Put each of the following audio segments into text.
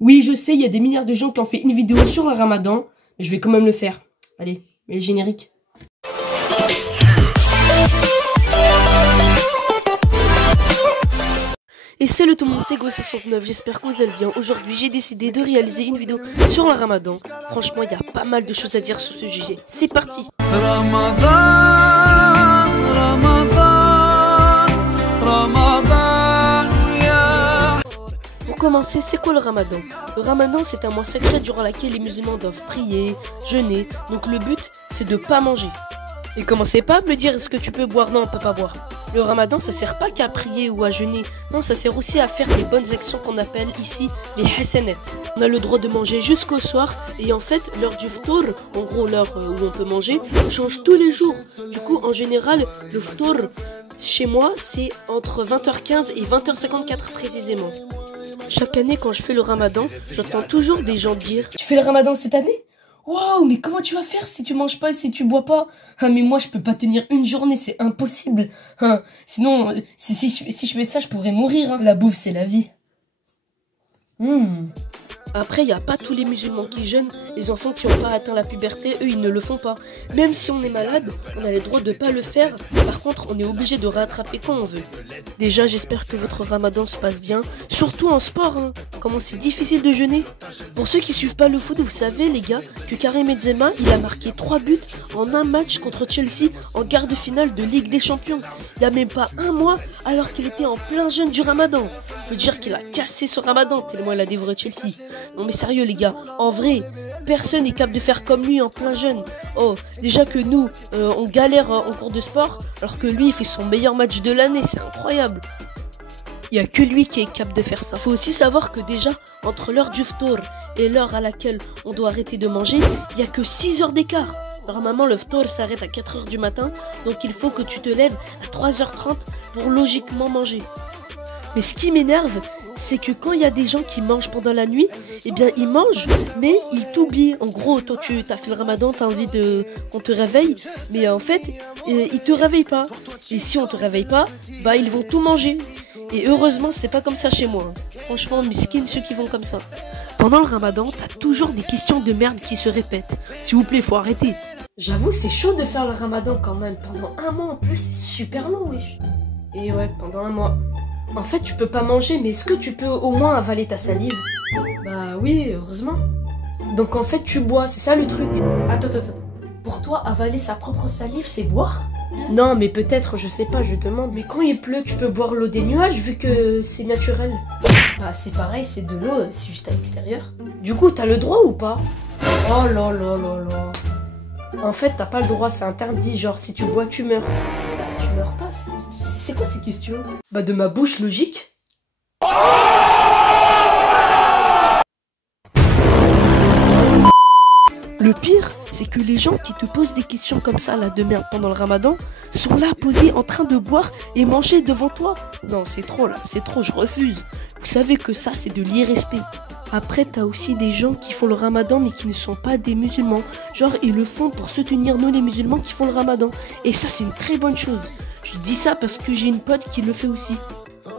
Oui, je sais, il y a des milliards de gens qui ont fait une vidéo sur le ramadan, mais je vais quand même le faire. Allez, mets le générique. Et salut tout le monde, c'est Go69, j'espère que vous allez bien. Aujourd'hui, j'ai décidé de réaliser une vidéo sur le ramadan. Franchement, il y a pas mal de choses à dire sur ce sujet. C'est parti. Pour commencer, c'est quoi le ramadan? Le ramadan, c'est un mois sacré durant lequel les musulmans doivent prier, jeûner. Donc le but, c'est de pas manger. Et commencez pas à me dire est-ce que tu peux boire? Non, on peut pas boire. Le ramadan, ça sert pas qu'à prier ou à jeûner. Non, ça sert aussi à faire des bonnes actions qu'on appelle ici les hasanat. On a le droit de manger jusqu'au soir. Et en fait, l'heure du ftour, en gros l'heure où on peut manger, change tous les jours. Du coup, en général, le ftour, chez moi, c'est entre 20h15 et 20h54 précisément. Chaque année, quand je fais le ramadan, j'entends toujours des gens dire « Tu fais le ramadan cette année ? Waouh, mais comment tu vas faire si tu manges pas et si tu bois pas? Ah, mais moi, je peux pas tenir une journée, c'est impossible. Hein, sinon, si je fais ça, je pourrais mourir. Hein. La bouffe, c'est la vie. Après, il n'y a pas tous les musulmans qui jeûnent. Les enfants qui n'ont pas atteint la puberté, eux, ils ne le font pas. Même si on est malade, on a le droit de ne pas le faire. Par contre, on est obligé de rattraper quand on veut. Déjà, j'espère que votre ramadan se passe bien. Surtout en sport, hein. Comment c'est difficile de jeûner. Pour ceux qui suivent pas le foot, vous savez, les gars, que Karim Benzema, il a marqué 3 buts en un match contre Chelsea en quart de finale de Ligue des Champions. Il n'y a même pas un mois, alors qu'il était en plein jeûne du ramadan. On peut dire qu'il a cassé ce ramadan, tellement il a dévoré Chelsea. Non mais sérieux les gars, en vrai, personne n'est capable de faire comme lui en plein jeûne. Oh, déjà que nous, on galère en cours de sport, alors que lui, il fait son meilleur match de l'année, c'est incroyable. Il n'y a que lui qui est capable de faire ça. Faut aussi savoir que déjà, entre l'heure du ftour et l'heure à laquelle on doit arrêter de manger, il n'y a que 6 heures d'écart. Normalement, le ftour s'arrête à 4 heures du matin, donc il faut que tu te lèves à 3h30 pour logiquement manger. Mais ce qui m'énerve, c'est que quand il y a des gens qui mangent pendant la nuit, eh bien ils mangent, mais ils t'oublient. En gros, toi tu as fait le ramadan, tu as envie qu'on te réveille, mais en fait, ils te réveillent pas. Et si on te réveille pas, bah ils vont tout manger. Et heureusement, c'est pas comme ça chez moi. Franchement, miskin ceux qui vont comme ça. Pendant le ramadan, t'as toujours des questions de merde qui se répètent. S'il vous plaît, faut arrêter. J'avoue, c'est chaud de faire le ramadan quand même. Pendant un mois en plus, c'est super long, wesh. Et ouais, pendant un mois. En fait, tu peux pas manger, mais est-ce que tu peux au moins avaler ta salive? Bah oui, heureusement. Donc en fait, tu bois, c'est ça le truc. Attends. Pour toi, avaler sa propre salive, c'est boire? Non, mais peut-être, je sais pas, je demande. Mais quand il pleut, tu peux boire l'eau des nuages vu que c'est naturel. Bah c'est pareil, c'est de l'eau, c'est juste à l'extérieur. Du coup, t'as le droit ou pas? Oh là là là là. En fait, t'as pas le droit, c'est interdit. Genre, si tu bois, tu meurs. Tu meurs pas? C'est quoi ces questions? Bah de ma bouche logique. Le pire, c'est que les gens qui te posent des questions comme ça, là, de merde, pendant le ramadan, sont là, posés, en train de boire et manger devant toi. Non, c'est trop, là, c'est trop, je refuse. Vous savez que ça, c'est de l'irrespect. Après, t'as aussi des gens qui font le ramadan, mais qui ne sont pas des musulmans. Genre, ils le font pour soutenir nous, les musulmans, qui font le ramadan. Et ça, c'est une très bonne chose. Je dis ça parce que j'ai une pote qui le fait aussi.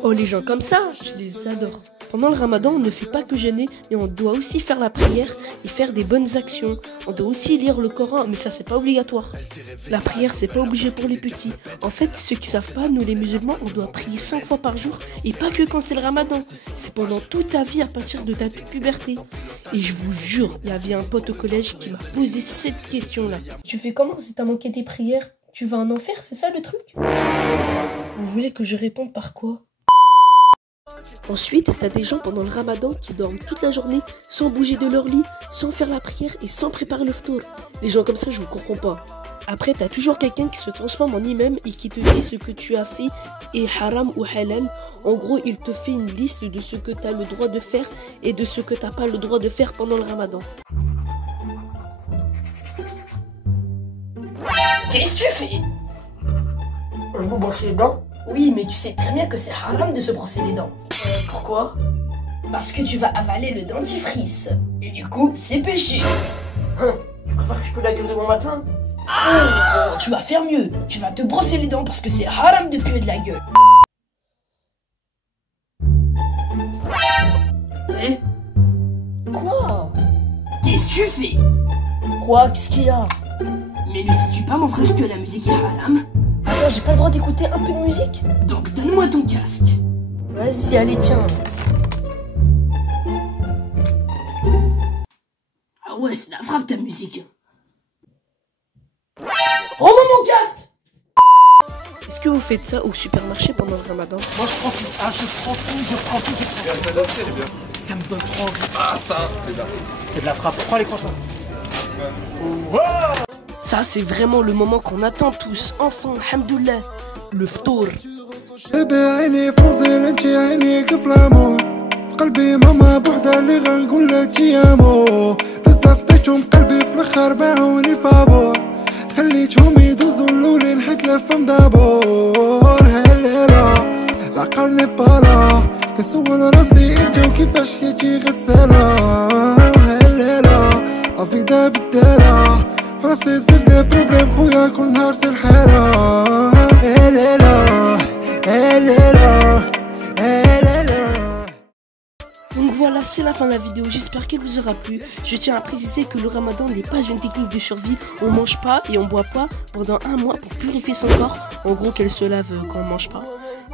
Oh, les gens comme ça, je les adore. Pendant le ramadan, on ne fait pas que jeûner, mais on doit aussi faire la prière et faire des bonnes actions. On doit aussi lire le Coran, mais ça, c'est pas obligatoire. La prière, c'est pas obligé pour les petits. En fait, ceux qui savent pas, nous les musulmans, on doit prier 5 fois par jour, et pas que quand c'est le ramadan. C'est pendant toute ta vie à partir de ta puberté. Et je vous jure, il y avait un pote au collège qui m'a posé cette question-là. Tu fais comment si t'as manqué tes prières? Tu vas en enfer, c'est ça le truc? Vous voulez que je réponde par quoi? Ensuite, t'as des gens pendant le ramadan qui dorment toute la journée sans bouger de leur lit, sans faire la prière et sans préparer le ftour. Les gens comme ça, je vous comprends pas. Après, t'as toujours quelqu'un qui se transforme en imam et qui te dit ce que tu as fait est haram ou halal. En gros, il te fait une liste de ce que t'as le droit de faire et de ce que t'as pas le droit de faire pendant le ramadan. Qu'est-ce que tu fais? Je me brosse les dents. Oui, mais tu sais très bien que c'est haram de se brosser les dents. Pourquoi? Parce que tu vas avaler le dentifrice. Et du coup, c'est péché. Tu préfères que je peux la gueule de bon matin? Tu vas faire mieux. Tu vas te brosser les dents parce que c'est haram de puer de la gueule. qu'est-ce que tu fais? Quoi? Qu'est-ce qu'il y a? Mais ne sais-tu pas, mon frère, que la musique est haram? Attends, j'ai pas le droit d'écouter un peu de musique? Donc donne-moi ton casque. Vas-y, allez, tiens. Ah ouais, c'est la frappe ta musique. Rends-moi mon casque! Est-ce que vous faites ça au supermarché pendant le ramadan? Moi je prends tout, je prends tout. Ça me donne trop envie. Ah ça, c'est de la frappe. Prends les croissants. Ça, c'est vraiment le moment qu'on attend tous. Enfin, alhamdoulilah, le ftour. عيني فوزي لانتي عينيك في لامون في قلبي ماما بوحدة اللي غنقول لك تيامو بزاف طيتهم قلبي في الاخر باعوني فابور خليتهم يدوزو اللولين حيت لفهم دابور هالليلة العقل ني با لا كنسول راسي انت وكيفاش حياتي غتسالى هالليلة افيدا بالدالة فراسي بزاف ديال بروبليم خويا كل نهار سير حالة هالليلة. Donc voilà, c'est la fin de la vidéo, j'espère qu'elle vous aura plu. Je tiens à préciser que le ramadan n'est pas une technique de survie. On mange pas et on boit pas pendant un mois pour purifier son corps. En gros, qu'elle se lave quand on mange pas.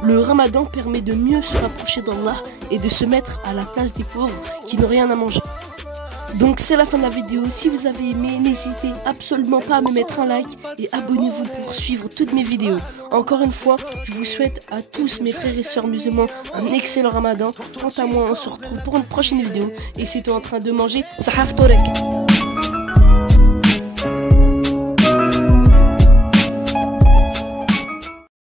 Le ramadan permet de mieux se rapprocher d'Allah et de se mettre à la place des pauvres qui n'ont rien à manger. Donc c'est la fin de la vidéo, si vous avez aimé, n'hésitez absolument pas à me mettre un like et abonnez-vous pour suivre toutes mes vidéos. Encore une fois, je vous souhaite à tous mes frères et sœurs musulmans un excellent ramadan. Quant à moi, on se retrouve pour une prochaine vidéo et c'est en train de manger Sahaf Torek.